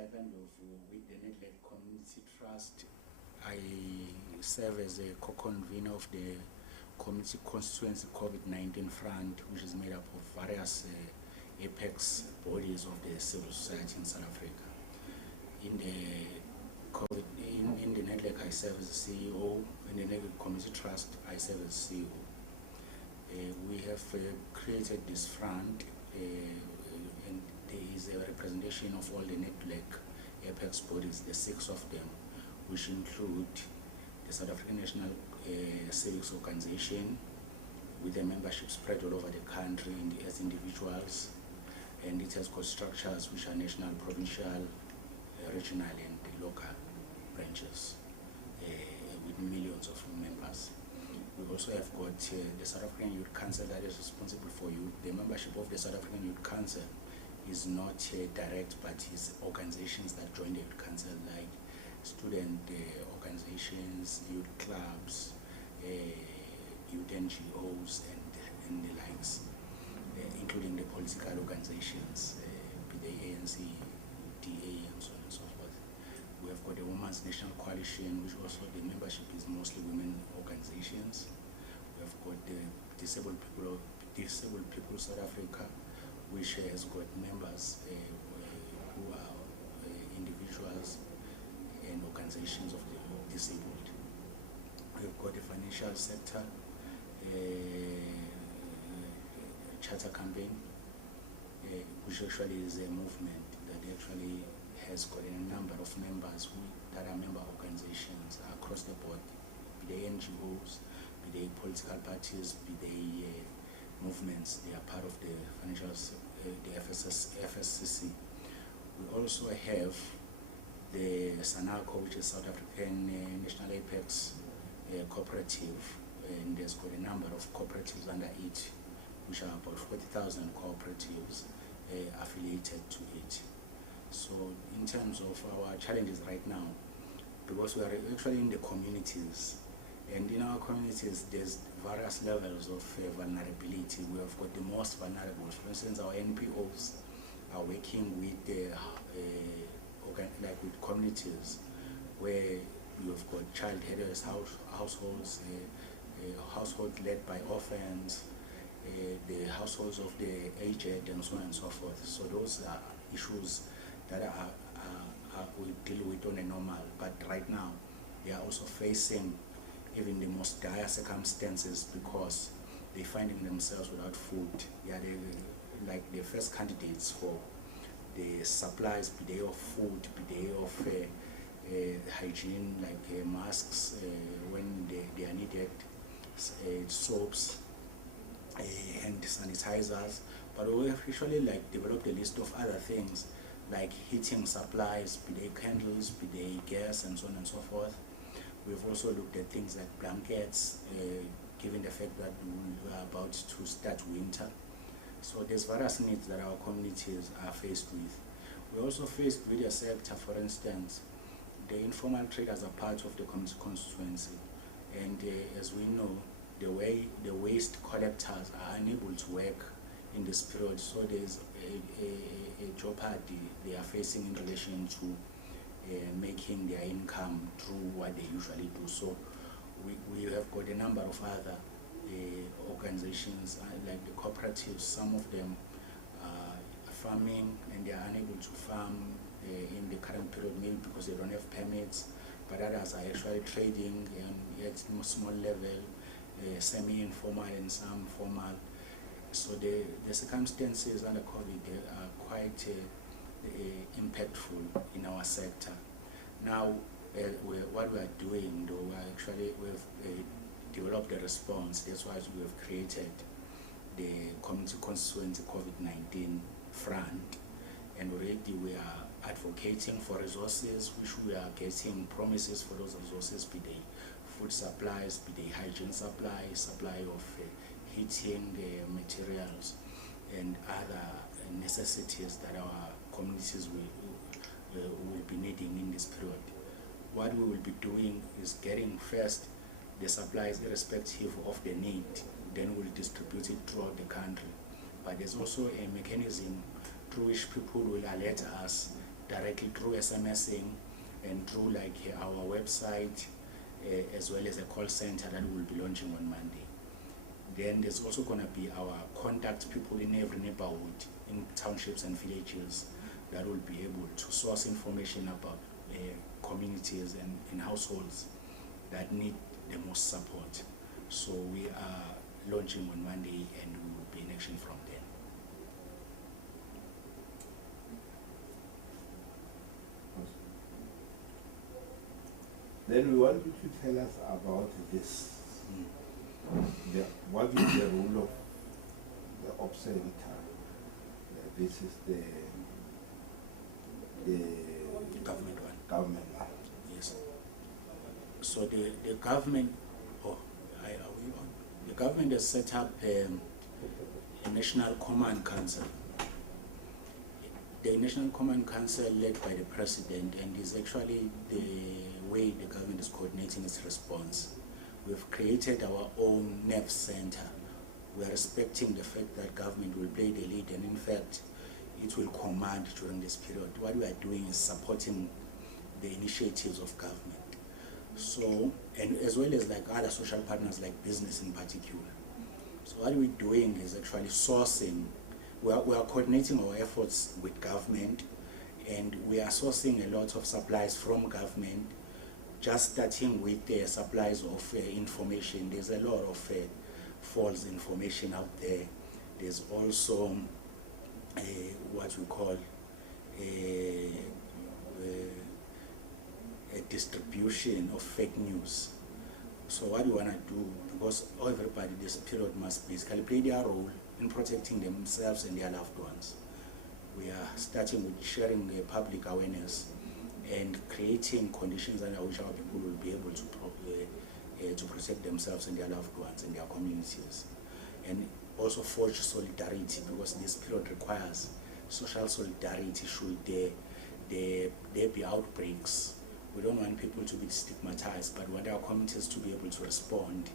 with the Netlet Community Trust. I serve as a co-convener of the Community Constituency COVID-19 Front, which is made up of various apex bodies of the civil society in South Africa. In the Netlet, I serve as CEO. In the Netlet Community Trust, I serve as CEO. We have created this front, and there is a representation of all the Netlet apex bodies, the 6 of them, which include the South African National Civics Organization, with the membership spread all over the country as individuals, and it has got structures which are national, provincial, regional, and local branches with millions of members. We also have got the South African Youth Council that is responsible for youth. The membership of the South African Youth Council is not direct, but is organizations that join the Youth Council, like student organizations, youth clubs, youth NGOs, and the likes, including the political organizations, be they ANC, DA, and so on and so forth. We have got the Women's National Coalition, which also the membership is mostly women organizations. We have got the Disabled People South Africa, which has got members who are individuals and organizations of the disabled. We've got the financial sector charter campaign, which actually is a movement that actually has got a number of members that are member organizations across the board, be they NGOs, be they political parties, be they movements. They are part of the FSCC. We also have the SANACO, which is South African National Apex Cooperative, and there's got a number of cooperatives under it, which are about 40,000 cooperatives affiliated to it. So in terms of our challenges right now, because we are actually in the communities, and in our communities there's various levels of vulnerability. We have got the most vulnerable. For instance, our NPOs are working with with communities where you have got child-headless households, households led by orphans, the households of the aged, and so on and so forth. So those are issues that we deal with on a normal, but right now they are also facing even the most dire circumstances because they're finding themselves without food. They are like the first candidates for the supplies, be they of food, be they of hygiene, like masks when they are needed, soaps, hand sanitizers. But we have actually developed a list of other things like heating supplies, be they candles, be they gas, and so on and so forth. We've also looked at things like blankets, given the fact that we are about to start winter. So there's various needs that our communities are faced with. We're also faced with a sector, for instance, the informal traders are part of the community constituency. And as we know, the waste collectors are unable to work in this period. So there's a jeopardy they are facing in relation to making their income through what they usually do. So we have got a number of other organizations like the cooperatives. Some of them are farming and they are unable to farm in the current period, maybe because they don't have permits, but others are actually trading at small level, semi-informal and some formal. So the circumstances under COVID are quite impactful in our sector. Now, what we are doing, though, we've developed a response. That's why we have created the Community Constituency COVID-19 Front, and already we are advocating for resources, which we are getting promises for those resources, be they food supplies, be they hygiene supply of heating materials, and other necessities that our communities will be needing in this period. What we will be doing is getting first the supplies irrespective of the need, then we'll distribute it throughout the country. But there's also a mechanism through which people will alert us directly through SMSing and through like our website, as well as a call center that we will be launching on Monday. Then there's also going to be our contact people in every neighborhood, in townships and villages, that will be able to source information about communities and households that need the most support. So we are launching on Monday, and we will be in action from then. Then we want you to tell us about this. What is the role of the Ops Center? This is the Government one. government one. Yes. So the government, the government has set up a National Command Council. The National Command Council, led by the President, and is actually the way the government is coordinating its response. We've created our own NEF Center. We are respecting the fact that government will play the lead, and in fact, it will command during this period. What we are doing is supporting the initiatives of government. So, and as well as like other social partners, like business in particular. So what we're doing is actually sourcing. We are coordinating our efforts with government, and we are sourcing a lot of supplies from government, just starting with the supplies of information. There's a lot of false information out there. There's also what we call a distribution of fake news. So what we want to do, because everybody this period must basically play their role in protecting themselves and their loved ones. We are starting with sharing public awareness and creating conditions under which our people will be able to protect themselves and their loved ones and their communities. And also forge solidarity, because this period requires social solidarity should there be outbreaks. We don't want people to be stigmatized, but we want our communities to be able to respond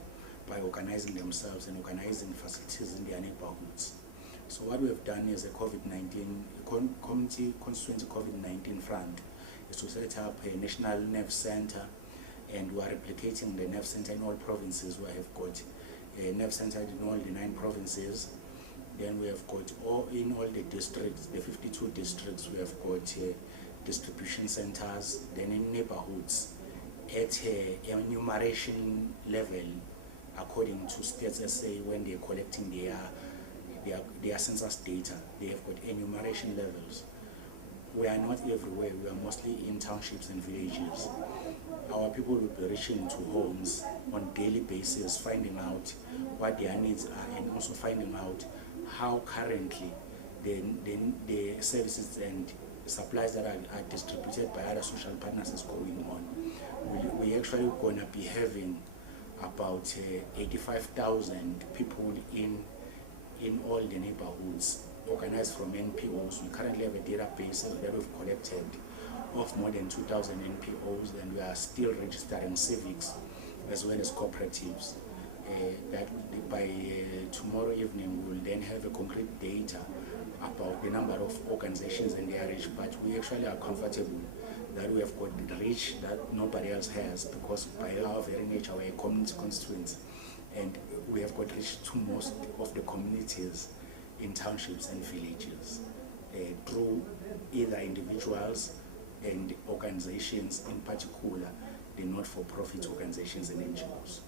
by organizing themselves and organizing facilities in their neighborhoods. So what we have done is a community constituency COVID-19 fund is to set up a national NEF Center, and we are replicating the NEF Center in all provinces. We have got a NEF Center in all the 9 provinces. Then we have got in all the districts, the 52 districts, we have got distribution centers. Then in neighborhoods, at a enumeration level, according to States SA, when they're collecting their census data, they have got enumeration levels. We are not everywhere, we are mostly in townships and villages. Our people will be reaching to homes on a daily basis, finding out what their needs are, and also finding out how currently the services and supplies that are distributed by other social partners is going on. We actually going to be having about 85,000 people in all the neighborhoods, organized from NPOs. We currently have a database that we've collected of more than 2,000 NPOs, and we are still registering civics as well as cooperatives. That by tomorrow evening we will then have a concrete data about the number of organizations and their reach, but we actually are comfortable that we have got the reach that nobody else has, because by our very nature we are a community constituency, and we have got reach to most of the communities in townships and villages through either individuals and organizations, in particular the not-for-profit organizations and NGOs.